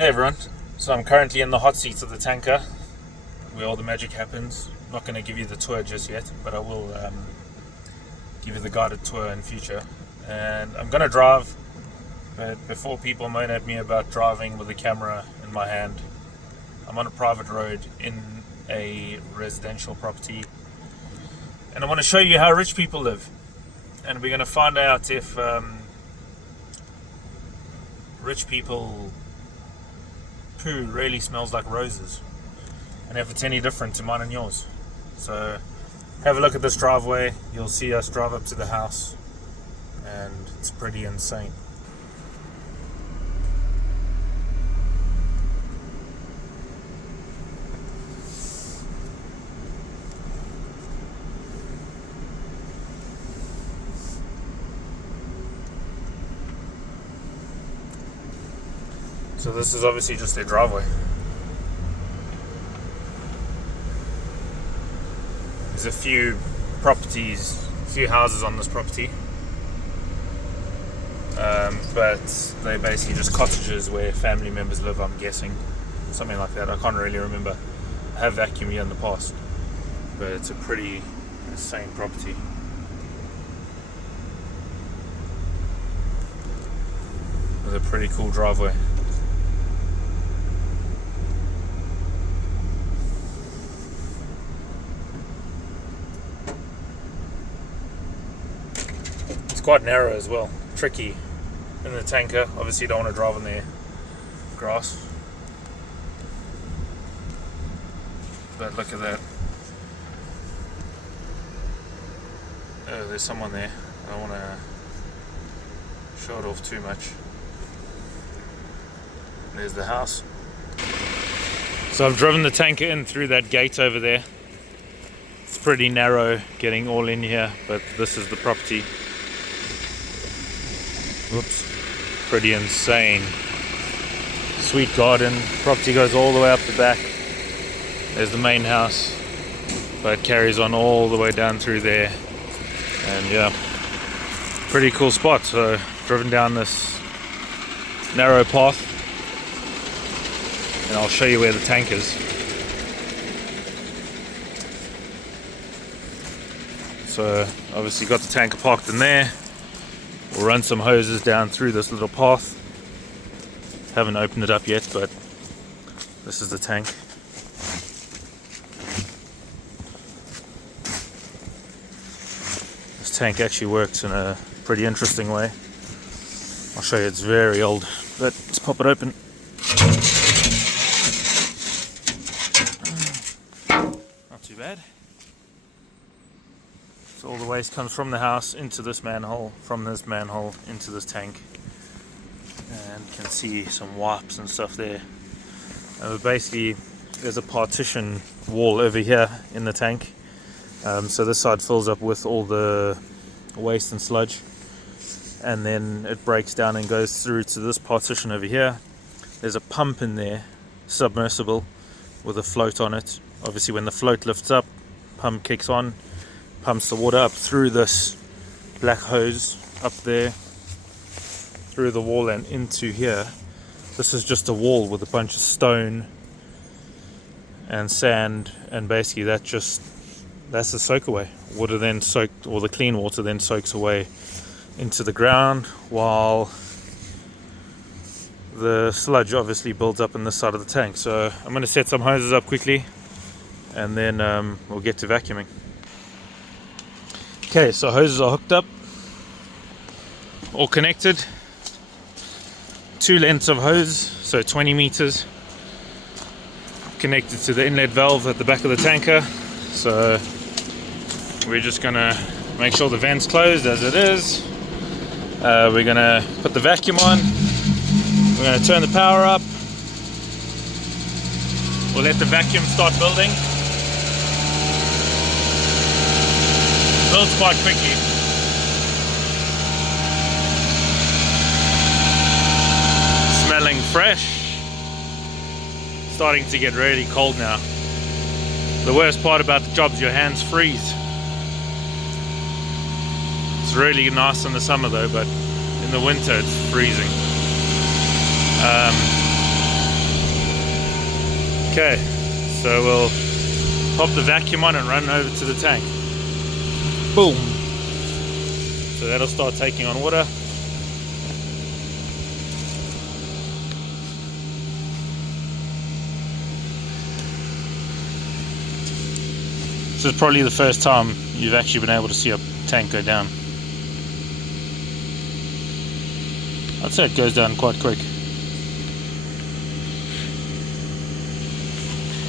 Hey everyone, so I'm currently in the hot seat of the tanker where all the magic happens. I'm not going to give you the tour just yet, but I will give you the guided tour in future. And I'm going to drive, but before people moan at me about driving with a camera in my hand, I'm on a private road in a residential property, and I want to show you how rich people live. And we're going to find out if rich people poo really smells like roses, and if it's any different to mine and yours. So have a look at this driveway. You'll see us drive up to the house, and it's pretty insane. So this is obviously just their driveway. There's a few houses on this property, but they're basically just cottages where family members live, I'm guessing. Something like that, I can't really remember. I have vacuumed here in the past, but it's a pretty insane property. With a pretty cool driveway. It's quite narrow as well, tricky in the tanker. Obviously you don't want to drive on the grass, but look at that. Oh, there's someone there. I don't want to show it off too much. There's the house. So I've driven the tanker in through that gate over there. It's pretty narrow getting all in here, but this is the property. Whoops, pretty insane. Sweet garden. Property goes all the way up the back. There's the main house, but it carries on all the way down through there. And yeah, pretty cool spot. So driven down this narrow path, and I'll show you where the tank is. So obviously got the tanker parked in there. We'll run some hoses down through this little path. Haven't opened it up yet, but this is the tank. This tank actually works in a pretty interesting way. I'll show you, it's very old, but let's pop it open. Not too bad. So all the waste comes from the house into this manhole, from this manhole into this tank, and you can see some wipes and stuff there. Basically there's a partition wall over here in the tank, so this side fills up with all the waste and sludge, and then it breaks down and goes through to this partition over here. There's a pump in there, submersible, with a float on it. Obviously when the float lifts up, pump kicks on, pumps the water up through this black hose up there, through the wall and into here. This is just a wall with a bunch of stone and sand, and basically that's the soak away. Water then soaked, or the clean water then soaks away into the ground, while the sludge obviously builds up in this side of the tank. So I'm going to set some hoses up quickly, and then we'll get to vacuuming. Okay, so hoses are hooked up, all connected. 2 lengths of hose, so 20 meters, connected to the inlet valve at the back of the tanker. So we're just gonna make sure the vent's closed as it is. We're gonna put the vacuum on. We're gonna turn the power up. We'll let the vacuum start building. Builds quite quickly. Smelling fresh. Starting to get really cold now. The worst part about the job is your hands freeze. It's really nice in the summer though, but in the winter it's freezing. Okay, so we'll pop the vacuum on and run over to the tank. Boom! So that'll start taking on water. This is probably the first time you've actually been able to see a tank go down. I'd say it goes down quite quick.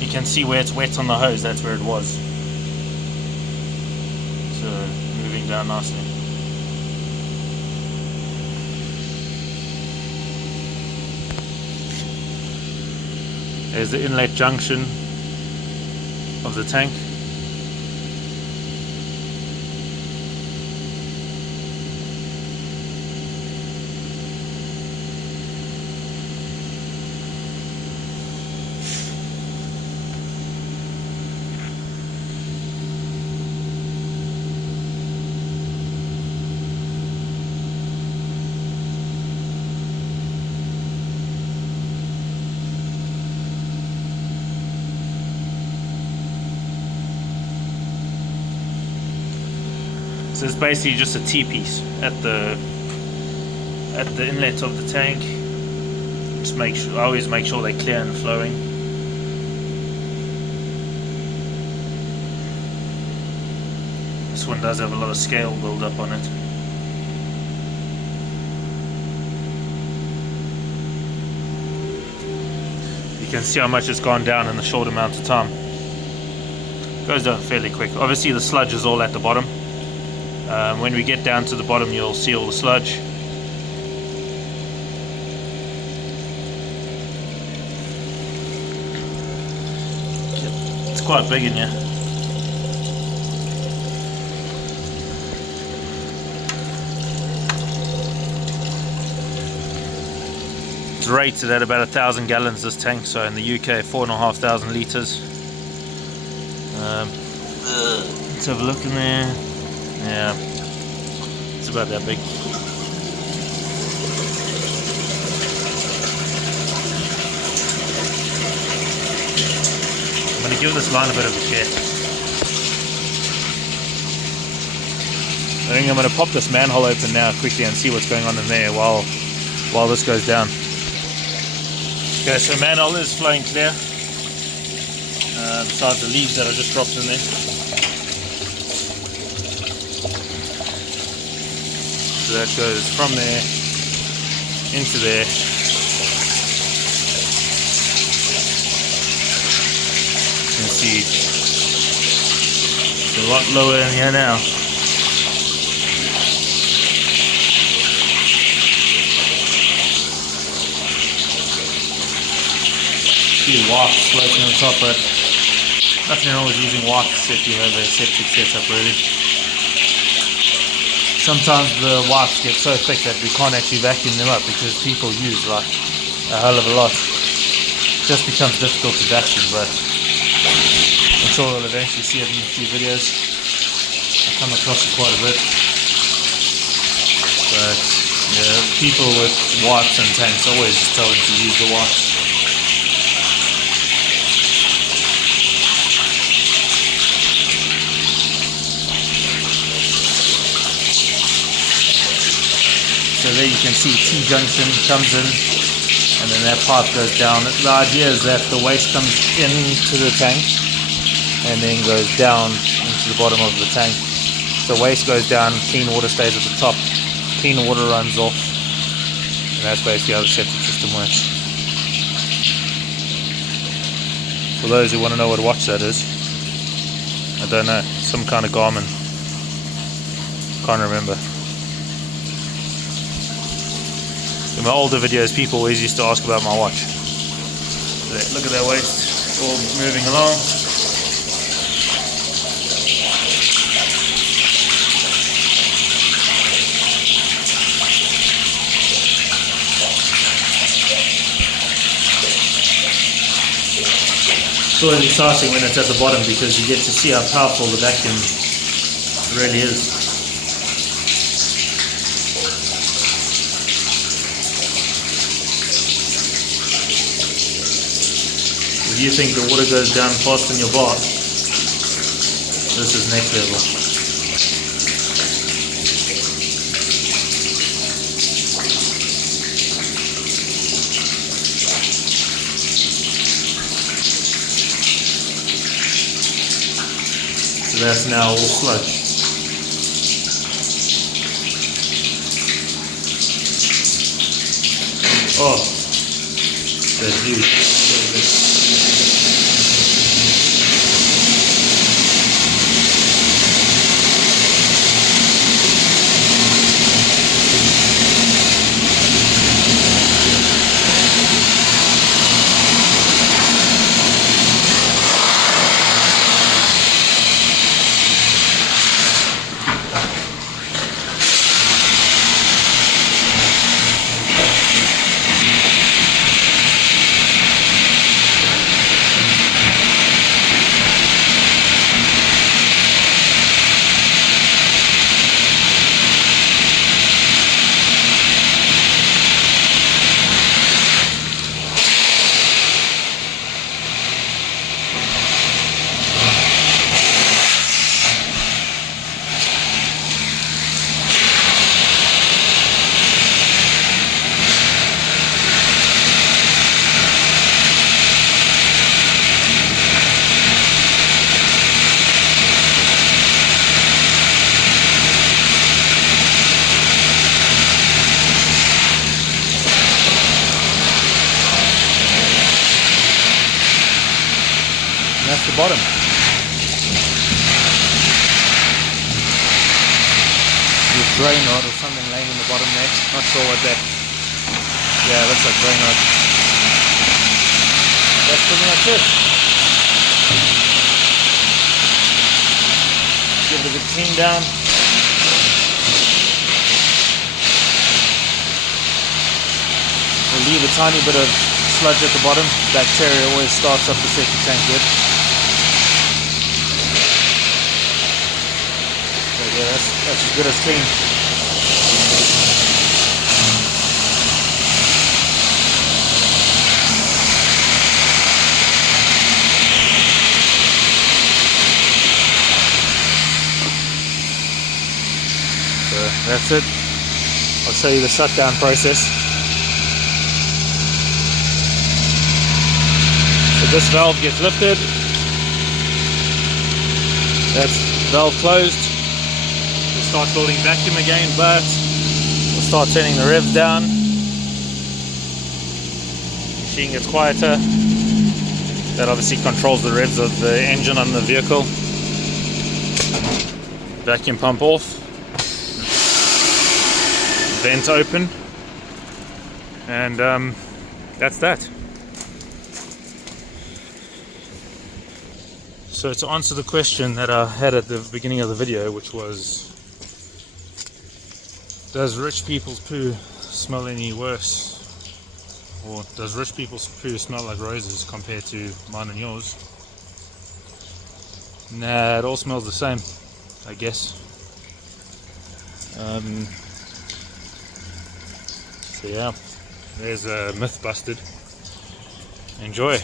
You can see where it's wet on the hose, that's where it was. So, moving down nicely. There's the inlet junction of the tank. So it's basically just a T-piece at the inlet of the tank. Just make sure, I always make sure they're clear and flowing. This one does have a lot of scale build up on it. You can see how much it's gone down in a short amount of time. It goes down fairly quick. Obviously the sludge is all at the bottom. When we get down to the bottom, you'll see all the sludge. It's quite big in here. It's rated at about 1,000 gallons, this tank, so in the UK 4,500 litres. Let's have a look in there. Yeah, it's about that big. I'm going to give this line a bit of a check. I think I'm going to pop this manhole open now quickly and see what's going on in there while this goes down. Okay, so manhole is flowing clear, besides the leaves that I just dropped in there. So that goes from there into there. You can see it's a lot lower in here now. See wafts floating on top, but nothing wrong with using wafts if you have a septic setup, really. Sometimes the wafts get so thick that we can't actually vacuum them up because people use like a hell of a lot. It just becomes difficult to vacuum, but I'm sure we'll eventually see it in a few videos. I come across it quite a bit. But yeah, people with wipes and tanks always just tell them to use the wipes. So there you can see T-junction comes in and then that pipe goes down. The idea is that the waste comes into the tank and then goes down into the bottom of the tank. So waste goes down, clean water stays at the top, clean water runs off, and that's basically how the septic system works. For those who want to know what watch that is, I don't know, some kind of Garmin, can't remember. In my older videos, people always used to ask about my watch. Look at that waste, all moving along. It's always exciting when it's at the bottom because you get to see how powerful the vacuum really is. you think the water goes down fast in your bath, this is next level. So that's now all sludge. Oh, that's huge. That's the bottom. With drain rod or something laying in the bottom there. Not sure what that. Yeah, looks like drain rod. That's pretty much it. Give it a good clean down. We'll leave a tiny bit of sludge at the bottom. Bacteria always starts up the septic tank good. Yeah, that's as good as clean. So that's it. I'll show you the shutdown process. So this valve gets lifted. That's valve closed. Start building vacuum again, but we'll start turning the revs down. Machine gets quieter. That obviously controls the revs of the engine on the vehicle. Vacuum pump off. Vent open. And that's that. So to answer the question that I had at the beginning of the video, which was, does rich people's poo smell any worse? Or does rich people's poo smell like roses compared to mine and yours? Nah, it all smells the same, I guess. So yeah, there's a myth busted. Enjoy.